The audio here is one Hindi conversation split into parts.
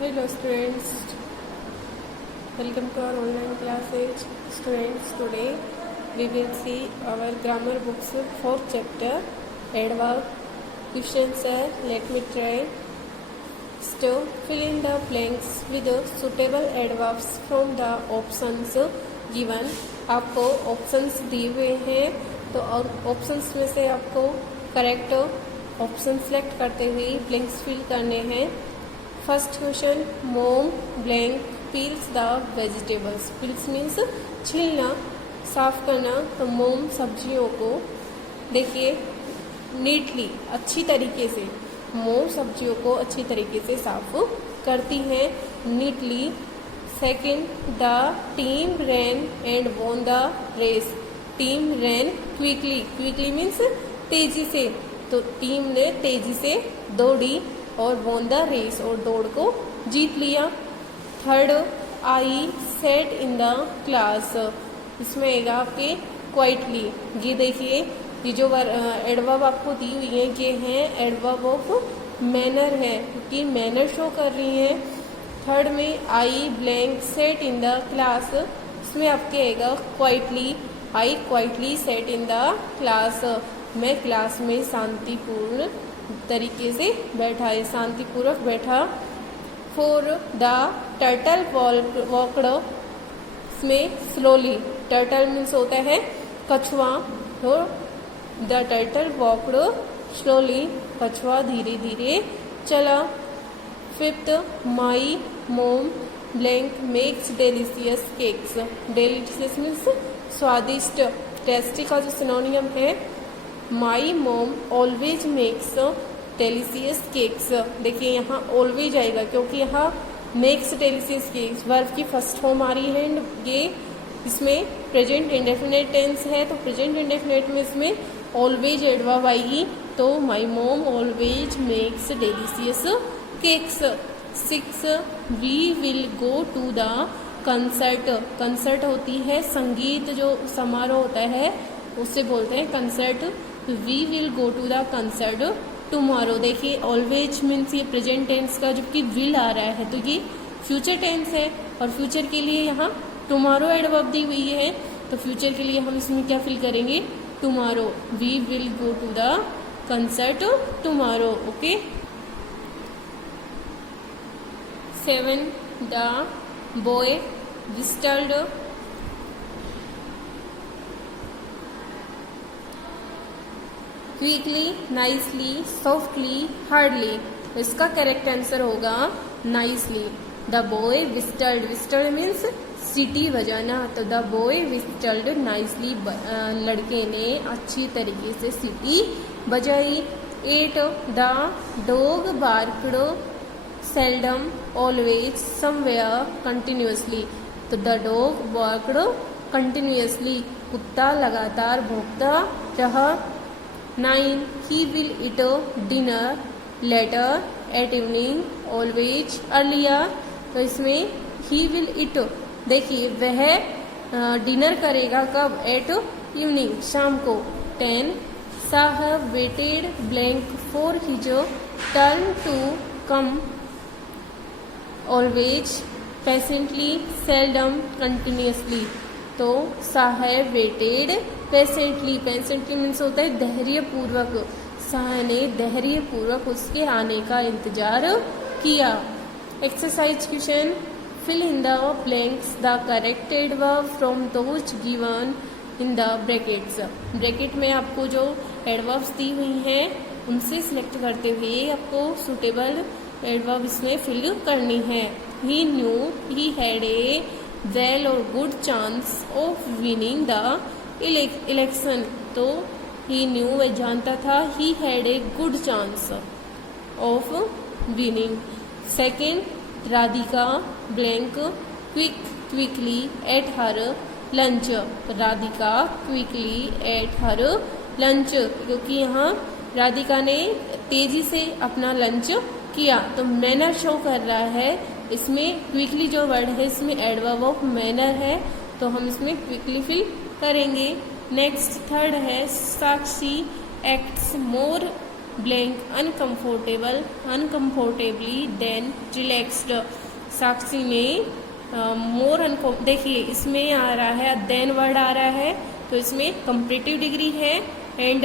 Hello students, welcome to our online classes. Students, today we will see our grammar books 4th chapter adverb. Questions are, let me try. So fill in the blanks with suitable adverbs from the options given. आपको ऑप्शंस दिए हुए हैं, तो ऑप्शंस में से आपको करेक्ट ऑप्शन सेलेक्ट करते हुए ब्लैंक्स फिल करने हैं. फर्स्ट क्वेश्चन, मोम blank peels the vegetables. Peels means छीलना, साफ करना. तो मोम सब्जियों को देखिए नीटली अच्छी तरीके से, मोम सब्जियों को अच्छी तरीके से साफ करती हैं neatly. Second, the team ran and won the race. Team ran quickly. Quickly means तेजी से, तो टीम ने तेजी से दौड़ी और वॉन द रेस और दौड़ को जीत लिया. Third, I set in the class. इसमें आएगा आपके क्वाइटली. ये देखिए ये जो एडवर्ब आपको दी हुई है ये हैं एडवर्ब ऑफ मैनर है, क्योंकि मैनर शो कर रही है. थर्ड में आई blank set in the class. इसमें आपके आएगा quietly. I quietly set in the class. मैं क्लास में शांतिपूर्ण तरीके से बैठा है, शांतिपूर्वक बैठा. Four, the turtle walked. इसमें स्लोली. टर्टल मीन्स होता है कछुआ, तो द टर्टल वॉकड स्लोली. कछुआ धीरे धीरे चला. फिफ्थ, माई मोम blank makes delicious cakes. Delicious means स्वादिष्ट. टेस्टी का जो सिनोनियम है माई mom always makes delicious cakes. देखिए यहाँ ऑलवेज आएगा क्योंकि यहाँ मेक्स डेलिशियस केक्स वर्ब की फर्स्ट फॉर्म आ रही है. ये इसमें प्रेजेंट इंडेफिनेट टेंस है, तो प्रेजेंट इंडेफिनेट में इसमें ऑलवेज एडवर्ब आएगी. तो my mom always makes delicious cakes. Six, we will go to the concert. Concert होती है संगीत जो समारोह होता है उससे बोलते हैं concert. We will go to the concert tomorrow. देखिए ऑलवेज मीन्स ये प्रेजेंट टेंस का जबकि विल आ रहा है तो ये फ्यूचर टेंस है, और फ्यूचर के लिए यहाँ टुमारो एडवर्ब दी हुई है. तो फ्यूचर के लिए हम इसमें क्या फिल करेंगे, tomorrow. We will go to the concert tomorrow. Okay. 7, the boy whistled quickly, nicely, softly, hardly. इसका करेक्ट आंसर होगा nicely. The boy whistled. Whistled means सीटी बजाना, तो द बॉय विस्टल्ड नाइसली. लड़के ने अच्छी तरीके से सीटी बजाई. 8, the dog barked seldom, always, somewhere, continuously. तो the dog barked continuously. कुत्ता लगातार भौंकता रहा. 9, he will eat dinner later, at evening, always, earlier. तो इसमें he will eat, देखिए वह डिनर करेगा कब, एट इवनिंग, शाम को. 10, साहब waited blank for his turn to come. Always, patiently, seldom, continuously. तो साहब वेटेड पेशेंटली. पेशेंटली मीन्स होता है धैर्य पूर्वक. साह ने धैर्य पूर्वक उसके आने का इंतजार किया. Exercise question, fill in the blanks the correct adverb from those given in the brackets. Bracket में आपको जो एडवर्ब्स दी हुई हैं उनसे सिलेक्ट करते हुए आपको सुटेबल एडवर्ब इसमें फिल करनी है. He knew he had a well और good chance of winning the election. तो ही न्यू वह जानता था, he had a good chance of winning. Second, Radhika blank quickly ate her lunch. Radhika quickly ate her lunch, क्योंकि यहाँ राधिका ने तेजी से अपना लंच किया. तो मैनर शो कर रहा है. इसमें क्विकली जो वर्ड है इसमें एडवर्ब ऑफ मैनर है, तो हम इसमें क्विकली फिल करेंगे. नेक्स्ट थर्ड है, साक्षी एक्ट्स मोर ब्लैंक अनकम्फोर्टेबल, अनकम्फोर्टेबली, देन रिलैक्स्ड। साक्षी ने मोर देखिए इसमें आ रहा है देन वर्ड आ रहा है, तो इसमें कंपैरेटिव डिग्री है एंड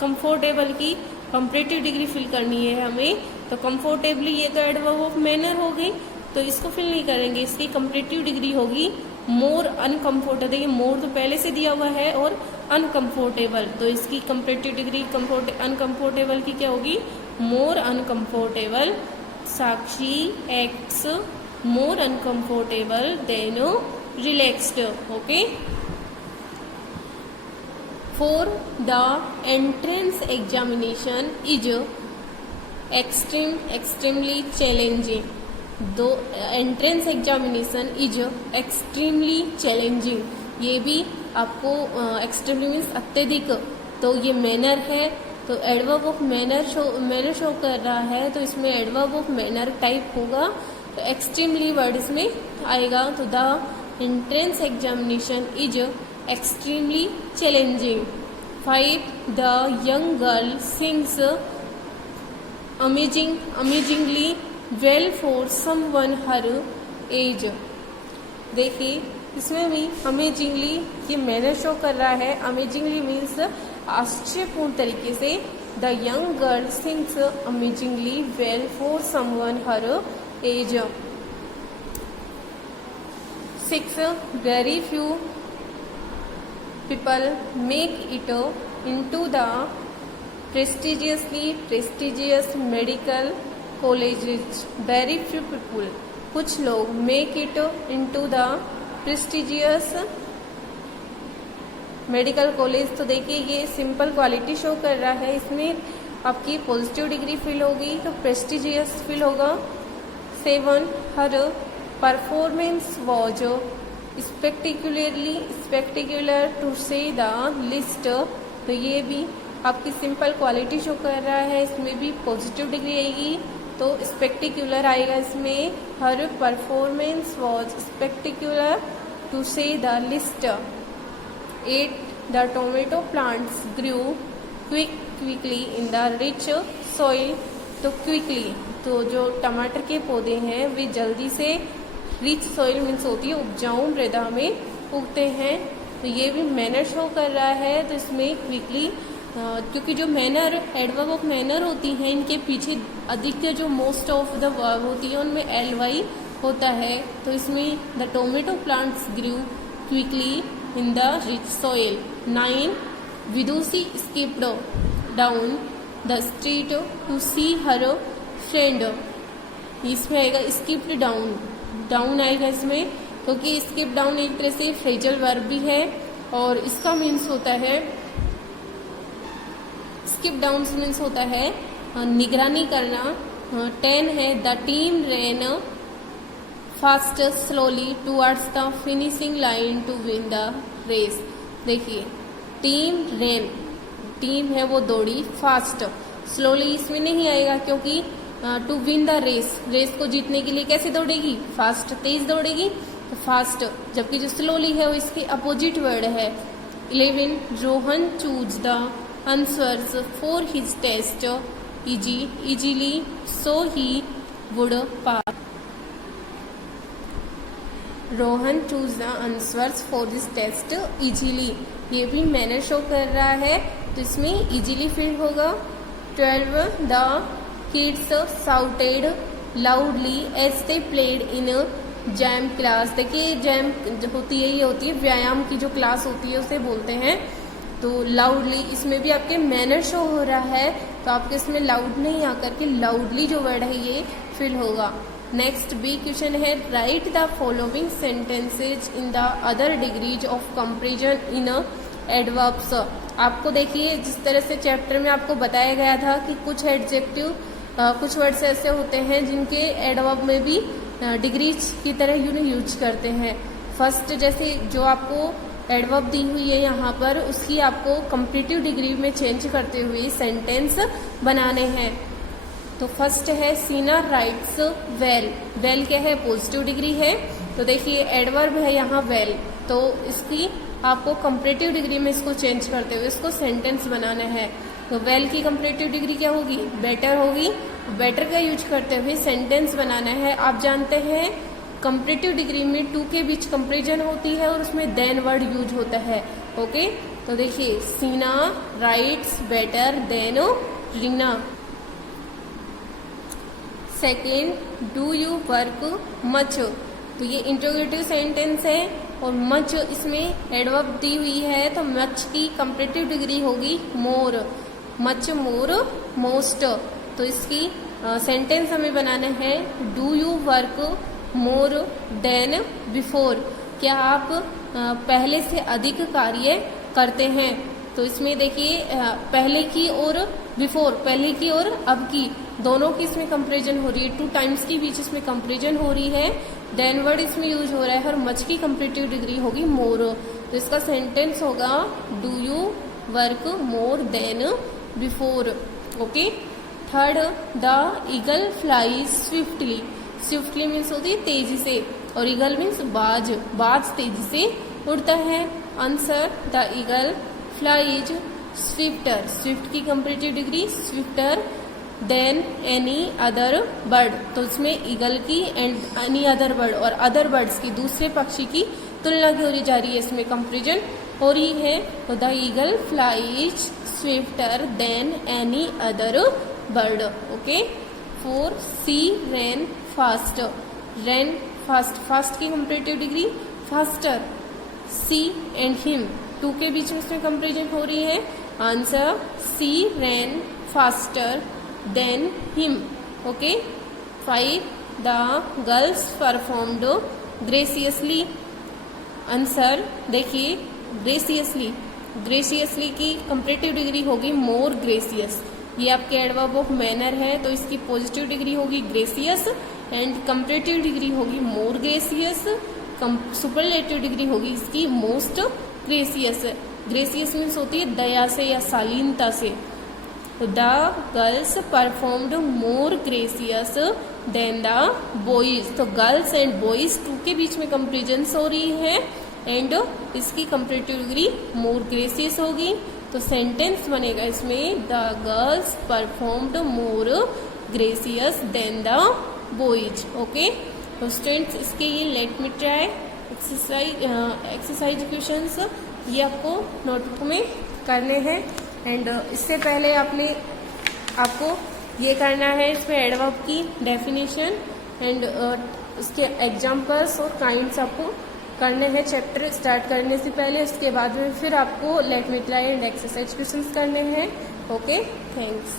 कंफर्टेबल की कंपैरेटिव डिग्री फिल करनी है हमें। तो कंफर्टेबली ये तो एडवर्ब ऑफ मैनर हो गई, तो इसको फिल नहीं करेंगे, इसकी कंपैरेटिव डिग्री होगी मोर अनकम्फोर्टेबल। देखिए मोर तो पहले से दिया हुआ है और अनकम्फोर्टेबल, तो इसकी कंपैरेटिव डिग्री अनकम्फोर्टेबल की क्या होगी, more uncomfortable. Sakshi acts more uncomfortable than relaxed. Okay. For the entrance examination is extremely challenging. दो entrance examination is extremely challenging, ये भी आपको एक्सट्रीमली मीन्स अत्यधिक, तो ये मैनर है, तो एडवर्ब ऑफ मैनर शो कर रहा है, तो इसमें एडवर्ब ऑफ मैनर टाइप होगा, तो एक्सट्रीमली वर्ड इसमें आएगा। तो the entrance examination is extremely challenging. 5. The young girl sings amazingly well for someone her age. देखिए इसमें भी अमेजिंगली ये मैनर शो कर रहा है, अमेजिंगली मीन्स आश्चर्यपूर्ण तरीके से। The young girl sings amazingly well for someone her age. 6. Very few people make it into the prestigious medical colleges. Very few people, कुछ लोग, make it into the prestigious medical college. तो देखिए ये सिंपल क्वालिटी शो कर रहा है, इसमें आपकी पॉजिटिव डिग्री फिल होगी तो प्रेस्टिजियस फिल होगा। 7. Her performance was spectacular to say the least. तो ये भी आपकी सिंपल क्वालिटी शो कर रहा है, इसमें भी पॉजिटिव डिग्री आएगी, तो स्पेक्टिकुलर आएगा इसमें। Her performance was spectacular to say the least. 8. The tomato plants grew quickly in the rich soil. तो क्विकली, तो जो टमाटर के पौधे हैं वे जल्दी से, रिच सॉइल मीन्स होती है उपजाऊ मृदा में उगते हैं, तो ये भी मैनर शो कर रहा है, तो इसमें क्विकली, क्योंकि जो मैनर एडवर्ब ऑफ मैनर होती हैं इनके पीछे अधिकतर जो मोस्ट ऑफ द वर्ब होती है उनमें ly होता है, तो इसमें the tomato plants grew quickly in the rich soil. 9. Vidushi skipped down the street to see her friend. इसमें आएगा स्किप्ड डाउन आएगा इसमें, क्योंकि स्किप डाउन एक तरह से फ्रेजल वर्ब भी है और इसका मीन्स होता है, स्किप डाउन मीन्स होता है निगरानी करना। 10 है the team ran fast slowly towards the finishing line to win the race. देखिए टीम है वो दौड़ी, फास्ट, स्लोली इसमें नहीं आएगा क्योंकि टू विन द रेस को जीतने के लिए कैसे दौड़ेगी, फास्ट, तेज दौड़ेगी, तो फास्ट, जबकि जो स्लोली है वो इसके अपोजिट वर्ड है। 11. Rohan choose the answers for his test easily so he would pass. Rohan choose the answers for this test easily, ये भी मैनर शो कर रहा है, तो इसमें easily फिल होगा। 12. The kids shouted loudly as they played in gym class. देखिए जैम होती है, ये होती है व्यायाम की जो क्लास होती है उसे बोलते हैं, तो लाउडली इसमें भी आपके मैनर शो हो रहा है, तो आपके इसमें लाउड नहीं आकर के लाउडली जो वर्ड है ये फिल होगा। नेक्स्ट बी क्वेश्चन है right the following sentences in the other degrees of comparison in adverbs. आपको देखिए जिस तरह से चैप्टर में आपको बताया गया था कि कुछ एडजेक्टिव कुछ वर्ड्स ऐसे होते हैं जिनके एडवर्ब में भी डिग्रीज की तरह यूज करते हैं। फर्स्ट जैसे जो आपको एडवर्ब दी हुई है यहाँ पर उसकी आपको कंपैरेटिव डिग्री में चेंज करते हुए सेंटेंस बनाने हैं। तो फर्स्ट है सीना राइट्स वेल। वेल क्या है, पॉजिटिव डिग्री है, तो देखिए एडवर्ब है यहाँ वेल, तो इसकी आपको कंपैरेटिव डिग्री में इसको चेंज करते हुए इसको सेंटेंस बनाना है। तो वेल की कंपैरेटिव डिग्री क्या होगी, बेटर होगी। बेटर का यूज करते हुए सेंटेंस बनाना है। आप जानते हैं कंपैरेटिव डिग्री में टू के बीच कंपैरिजन होती है और उसमें देन वर्ड यूज होता है। ओके, तो देखिए सीना rights better than Reena. Second, do you work much, तो ये इंट्रोगेटिव सेंटेंस है और मच इसमें एडवर्ब दी हुई है, तो मच की कंपैरेटिव डिग्री होगी मोर। मच मोर मोस्ट, तो इसकी सेंटेंस हमें बनाना है do you work more than before, क्या आप पहले से अधिक कार्य करते हैं। तो इसमें देखिए पहले की और बिफोर, पहले की और अब की दोनों की इसमें कंपैरिजन हो रही है, 2 टाइम्स के बीच इसमें कंपैरिजन हो रही है। देन वर्ड इसमें यूज हो रहा है और मच की कंपैरेटिव डिग्री होगी मोर। तो इसका सेंटेंस होगा do you work more than before. Okay. Third, the eagle flies swiftly, swiftly means होती है तेजी से और ईगल मीन्स बाज, बाज तेजी से उड़ता है। Answer, the eagle flies swifter, swift की comparative degree swifter than any other bird, तो इसमें ईगल की एंड एनी अदर बर्ड और अदर बर्ड्स की दूसरे पक्षी की तुलना की हो जा रही है, इसमें कंपैरिजन हो रही है। तो the eagle flies swifter than any other bird. Okay. 4, she ran fast, ran fast, fast की comparative degree faster. She and him, 2 के बीच में इसमें कंपैरिजन हो रही है। Answer, she ran faster than him. Okay. 5, the girls performed graciously. Answer देखिए ग्रेसियसली, ग्रेसियसली की कंपैरेटिव डिग्री होगी मोर ग्रेसियस। ये आपके एडवर्ब ऑफ मैनर है, तो इसकी पॉजिटिव डिग्री होगी ग्रेसियस एंड कंपैरेटिव डिग्री होगी मोर ग्रेसियस। सुपरलेटिव डिग्री होगी इसकी मोस्ट ग्रेसियस। ग्रेसियस मीन्स होती है दया से या शालीनता से। The girls performed more gracious than the boys, तो गर्ल्स एंड बॉयज 2 के बीच में कंपैरिजन हो रही है एंड इसकी कंपैरेटिव डिग्री मोर ग्रेसियस होगी। तो सेंटेंस बनेगा इसमें the girls performed more gracious than the boys. Okay. तो स्टूडेंट्स इसके ये let me try exercise questions ये आपको नोटबुक में करने हैं एंड इससे पहले आपको ये करना है इसमें एडवर्ब की डेफिनेशन एंड उसके एग्जाम्पल्स और काइंड्स आपको करने हैं चैप्टर स्टार्ट करने से पहले। इसके बाद में फिर आपको late me try and exercise questions करने हैं। Okay, thanks.